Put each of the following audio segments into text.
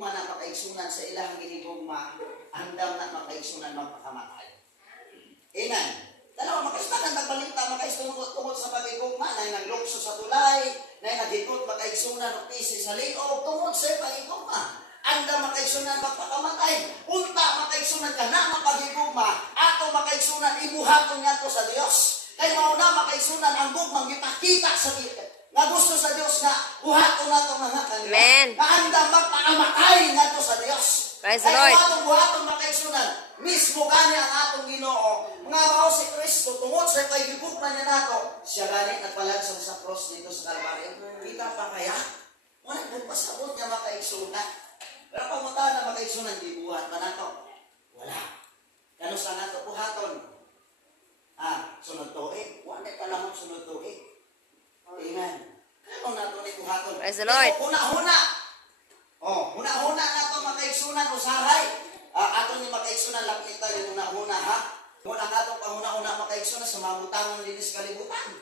gihigugma na makaigsunan sa ilang ginigugma, andam na makaigsunan magpakamatay. Amen. Dalawa makaigsunan nagbalita makaigsunan sa pagigugma na naglukso sa tulay, na naghigot makaigsunan o pisi sa liog tungod sa pagigugma. Anda makaigsunan magpakamatay. Unta makaigsunan ka na mapagigugma, ato makaigsunan ibuhaton nga to sa Dios. Kay mao na makaigsunan ang gugmang gipakita sa nga gusto sa Dios na buhaton nato mga kanila. Amen. Anda magpakamatay nga to sa Dios. Praise the Lord. Kay atong buhaton makaigsunan mismo gani ang atong Ginoo nga mao si Kristo tungod sa pagigugma niya nato. Siya gani nagpalansong sa cross dito sa Kalbaryo. Kita pa kaya? Wala nagpasabot niya makaigsunan. Pero pamunta na makaigsunan, di buhat pa nato. Wala. Kano sa nato buhaton? Sunod tuig. Wala panahon sunod tuig. Amen. Kano nato ni buhaton? Praise the Lord. Huna-huna. Huna-huna nato makaigsunan usahay. Ato ni makaigsunan lapitan yung huna-huna ha. Muna nato panguna-huna makaigsunan sa mabutangan linis kalibutan.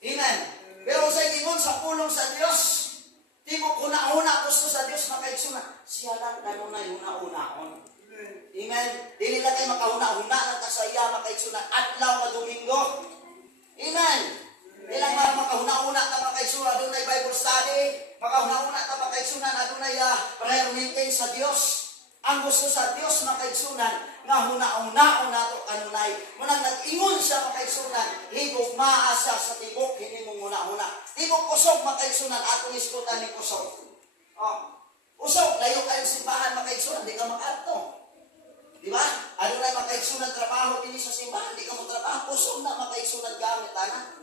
Amen. Pero sa ingon sa pulong sa Dios, di mo una-una gusto sa Diyos makaigsunan. Siya lang kanunay una-unaon. Amen. Dili lang kayo makauna-una lang sa iya makaigsunan. Adlaw na Domingo. Amen. Di lang makauna-una na makaigsunan. Doon ay Bible study. Makauna-una na makaigsunan. Doon ay prayer meeting sa Diyos. Ang gusto sa Diyos makaigsunan nga huna-unaon nato kanunay. Munang nag-ingon siya makaigsunan, higog maasa sa tibok hindi mo huna-una. Tibok kusog makaigsunan atong iskutan ni kusog. Usog layo kayo simbahan makaigsunan, di ka makaadto. Di ba? Ano na makaigsunan trabaho dinhi sa simbahan, di ka mo trabaho, kusog na makaigsunan gamit ana.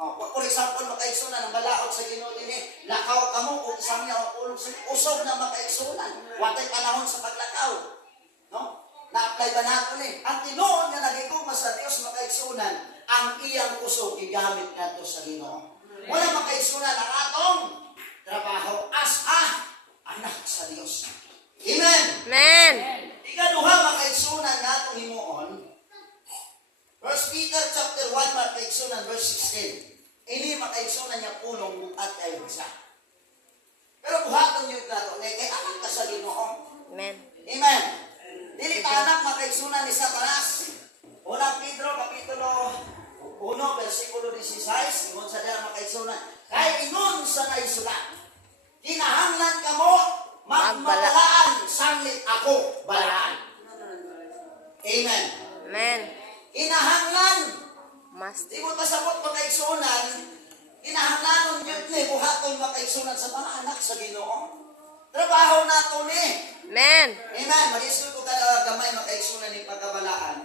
For example, makaigsunan ang balaod sa Ginoo dinhi, lakaw kamo kung isang niya ulog sa usog na makaigsunan. Watay panahon sa paglakaw. No? Na-apply ba nato ni? Ang tinuod nga nagigugma sa Dios makaigsunan, ang iyang usog gigamit nato sa Ginoo. Wala makaigsunan ang atong trabaho as anak sa Dios. Amen. Amen. Ikaduha makaigsunan natong himuon. 1 Peter chapter 1 makaigsunan verse 16. Ini makaigsunan niya punong buhat kayo isa. Pero buhaton niyo nato kay anak ka sa Ginoo. Amen. Amen. Dili ka anak makaigsunan ni Satanas. Unang Pedro kapitulo 1 bersikulo 16 ingon sa dira makaigsunan. Kay ingon sa naisulat. Kinahanglan kamo magbalaan sanglit ako balaan. Amen. Amen. Kinahanglan. Must. Di mo pasabot makaigsunan, kinahanglanon yun ni buhaton makaigsunan sa mga anak sa Ginoo. Trabaho nato ni. Amen. Amen. Mag-isip ko kada gamay makaigsunan ni pagkabalaan.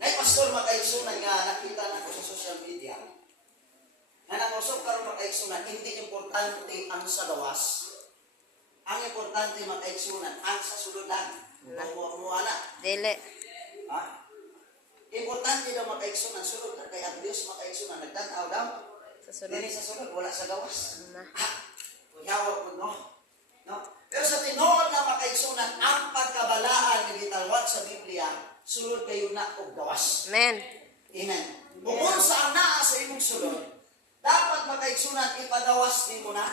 Nay pastor makaigsunan nga nakita na ko sa social media. Na nakusog karon makaigsunan, hindi importante ang sa lawas. Ang importante makaigsunan ang sa suludan. Buwa na. Dili. Importante daw makaigsunan sulod na kay ang Diyos makaigsunan nagtanaw daw. Sa sunod. Dili sa sulod wala sa gawas. Na. Kuyawa ko no. Pero sa tinuod na makaigsunan ang pagkabalaan nga gitalwat sa Biblia sulod kayo na og gawas. Amen. Amen. Bukod sa naa sa imong sulod, dapat makaigsunan ipagawas nimo na.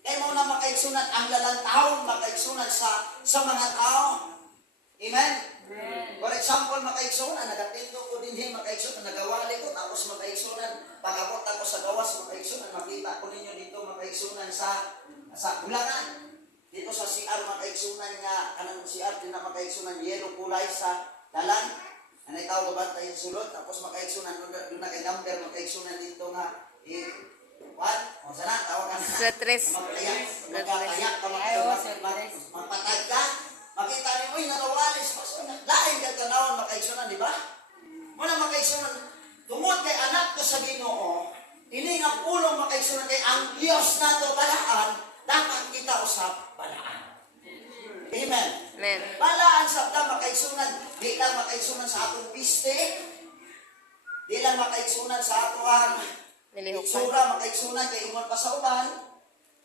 Kay mo na makaigsunan ang lalantaw makaigsunan sa mga tao. Amen. For example, makaigsunan, nagatinto ko din makaigsunan, nagawali ko, tapos makaigsunan, pagabot ako sa gawas, makaigsunan, makita ko ninyo dito makaigsunan sa Bulacan. Dito sa CR, makaigsunan nga, kanang CR, din na makaigsunan, yellow kulay sa dalan. Anay tao ba tayo sulod, tapos makaigsunan, doon na kay number, makaigsunan dito nga, what? O sana, tawagan na. Swetres. Magkatayak ka, magpatag ka. Makita niyo, uy, nagawalis. Lain ka tanawon makaigsunan, di ba? Muna makaigsunan, tungod kay anak ko sa Ginoo, ini nga pulong makaigsunan kay ang Diyos nato balaan, dapat kita usap balaan. Amen. Amen. Balaan sa makaigsunan, di lang makaigsunan sa atong piste, di lang makaigsunan sa atong Nilihukan. itsura, makaigsunan kay ingon pa sa uban,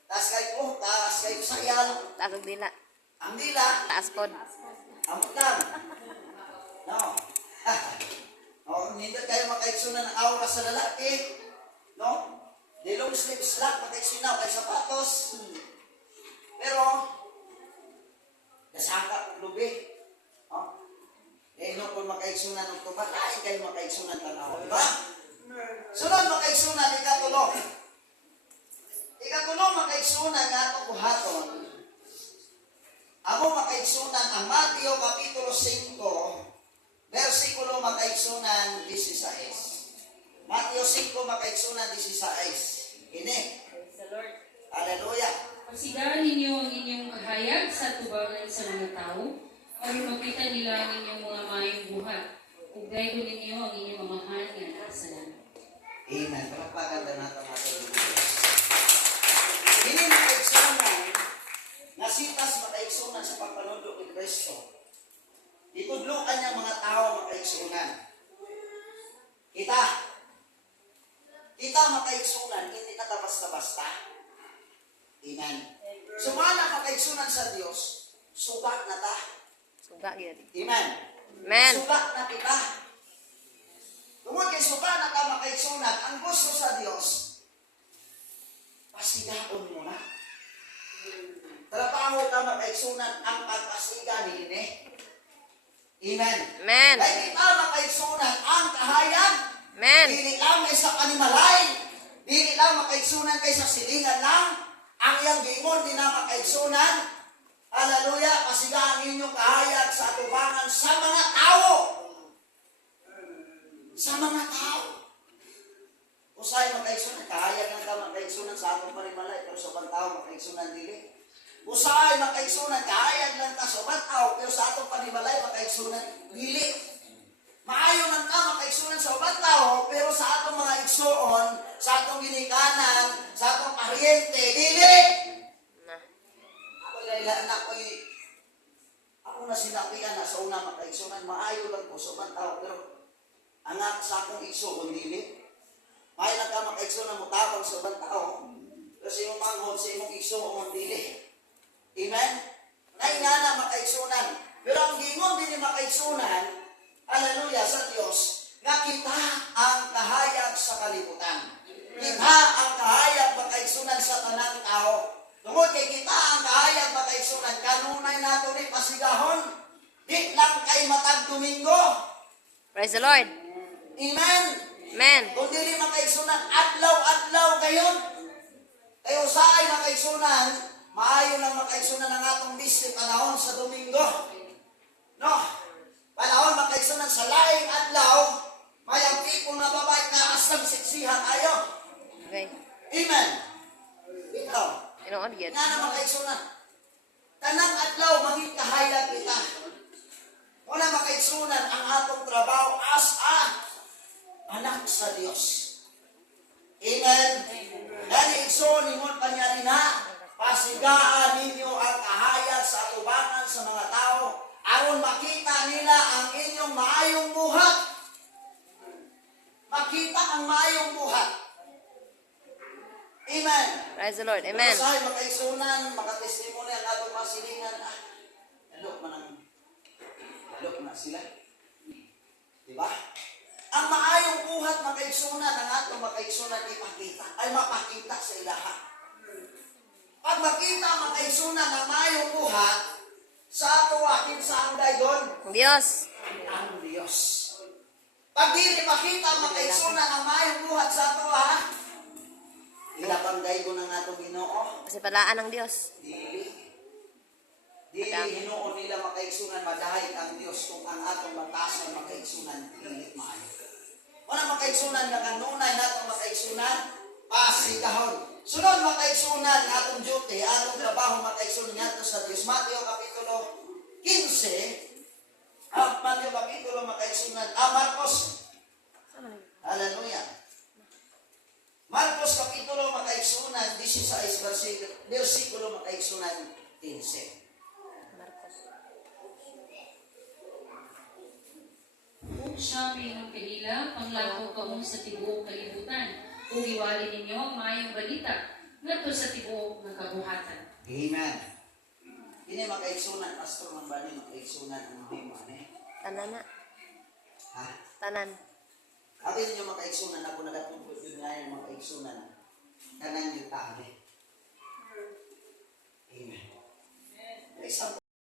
taas kay sayal, Tagog dila. ang dila, Taas pod. amot lang. No. Hindi kayo makaigsunan ng aura sa lalaki. No? Di long sleeve slack, makaigsunan kay sapatos. Pero, makaigsunan ng tuba, lain kayo makaigsunan tanaw. Diba? Sunod makaigsunan, ikatulo. Ikatulo makaigsunan nga itong buhaton. Amo makaigsunan ang Mateo Kapitulo 5, versikulo makaigsunan 16. Mateo 5 makaigsunan 16. Ini. Praise the Lord. Hallelujah. Pasigaan ninyo ang inyong kahayag sa tubangan sa mga tao, aron makita nila ang inyong mga mayong buhat, ug gaygon ninyo ang inyong mamahal nga nasa langit. Amen. Palakpakan na natin mga kaibigan. Ini makaigsunan, nasitas makaigsunan sa pagpanudlo ni Kristo. Itudlokan niya mga tao makaigsunan. Kita makaigsunan, hindi na basta-basta. Amen. Sumana makaigsunan sa Diyos, sugat na ta. Suga gyud. Amen. Amen. Sugat na kita. Tungod kay sugat na ta makaigsunan, ang gusto sa Diyos, pasigaon mo na. Trabaho ta makaigsunan ang pagpasiga ni Ine. Amen. Amen. Kaya kita makaigsunan ang kahayag. Amen. Dili lang may sa kanimalay. Dili lang makaigsunan kay sa silingan lang. Ang iyang gingon di na makaigsunan. Hallelujah. Pasiga ang inyong kahayag sa atubangan sa mga tao. Sa mga tao. Usay makaigsunan. Kahayag lang ka makaigsunan sa atong panimalay. Pero sa ibang tao makaigsunan dili. Usay makaigsunan. Kahayag lang ka sa ibang tao. Pero sa atong panimalay makaigsunan dili. Maayo man ka makaigsunan sa ubang tao, pero sa atong mga igsuon, sa atong ginikanan, sa atong paryente, dili! Na. Ako lailaan na ako na sinabihan na sa una makaigsunan, maayo lang po sa ubang tao, pero anak sa akong igsuon, dili. Maayo lang ka makaigsunan mo tabang sa ubang tao, pero sa iyong manghod, sa iyong igsuon, dili. Amen? Naingana makaigsunan, pero ang gingon din makaigsunan, hallelujah, sa Diyos, nga kita ang kahayag sa kalibutan. Kita ang kahayag makaigsunan sa tanang tao. Tungod kay kita ang kahayag makaigsunan, kanunay nato ni pasigahon, di lang kay matag Domingo. Praise the Lord. Amen. Amen. Kung dili makaigsunan, adlaw-adlaw kayon. Kayo saay makaigsunan, maayo lang makaigsunan ang atong bisnis panahon sa Domingo. No? Panahon makaigsunan sa laing adlaw, may ang people na babae na asang siksihan ayo. Okay. Amen. Ikaw, Tinuod gyud. nga na makaigsunan. Tanang adlaw, manging kahayag kita. Wala makaigsunan ang atong trabaho as anak sa Diyos. Amen. Dahil igsoon ningon pa niya rin pasigaan ninyo ang kahayag sa atubangan sa mga tao, aron makita nila ang inyong maayong buhat. Makita ang maayong buhat. Amen. Praise the Lord. Amen. Usahay makaigsunan, makatestimony ang atong masilingan. Alok na sila. Diba? Ang maayong buhat makaigsunan, ang atong makaigsunan ipakita, ay mapakita sa ilaha. Pag makita makaigsunan ang maayong buhat, sa ato akin sa ang dayon, Dios. ang Diyos. Pag di makita makaigsunan ang maayong buhat sa ato ilapang dayon ng atong Ginoo. Kasi palaan ng Dios. Dili hinuon nila makaigsunan, madahil ang Diyos kung ang atong batasan makaigsunan, dili maayo. Wala makaigsunan nga kanunay natong makaigsunan, pasigahon. Sunod makaigsunan atong duty, atong trabaho makaigsunan nato sa Diyos. Mateo Kapitulo 15, Mateo Kapitulo makaigsunan, Marcos. Hallelujah. Marcos Kapitulo makaigsunan, 16 versikulo makaigsunan 15. Kung siya may inyong kanila, panglakaw kamo sa tibuok kalibutan, kung iwali ninyo ang mayong balita, ngadto sa tibuok ng kabuhatan. Amen. Ini makaigsunan, pastor man ba ni makaigsunan ang bima ni? Tanan na. Ha? Tanan. Abi ninyo makaigsunan ako nagatungkol yun nga yung makaigsunan. Kanan yung tabi.